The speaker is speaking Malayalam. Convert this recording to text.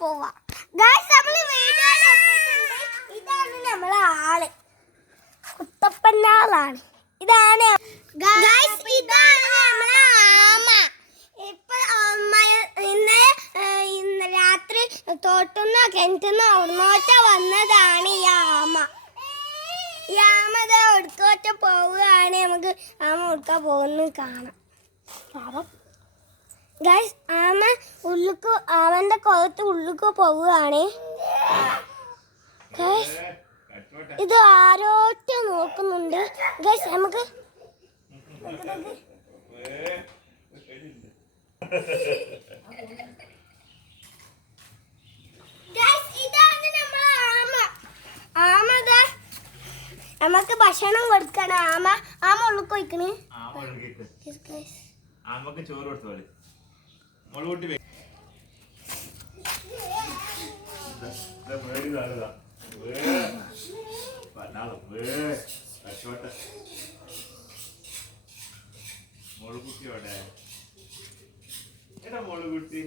പോവാ. ഇതാണ് നമ്മളെ ആള്, കുത്തപ്പനാളാണ്. ഇതാണ് നമ്മളെ ആമ. ഇപ്പൊ ഇന്ന് രാത്രി തോട്ടുന്നോ കിണറ്റുന്നോ അവിടുന്നോട്ട വന്നതാണ് ഈ ആമ. ഈ ആമ ഒടുക്കോട്ട പോവുകയാണ്. നമുക്ക് ആമ ഒടുക്ക പോകുന്നു കാണാം. ഗൈസ്, ആമ ഉള്ളിക്ക്, ആമന്റെ കൊളത്ത് ഉള്ളിക്ക് പോവുകയാണ്. ഇത് ആരോട്ട് നോക്കുന്നുണ്ട്. ഗൈസ്, നമുക്ക് ഇതാണ് നമ്മളെ ആമ. നമുക്ക് ഭക്ഷണം കൊടുക്കണം. ആമ ഉള്ളിക്ക് വയ്ക്കണേ. ആമക്ക് ചോറ് കൊടുത്തോളി. മോളുകുട്ടിയോടെ മോളുകുട്ടി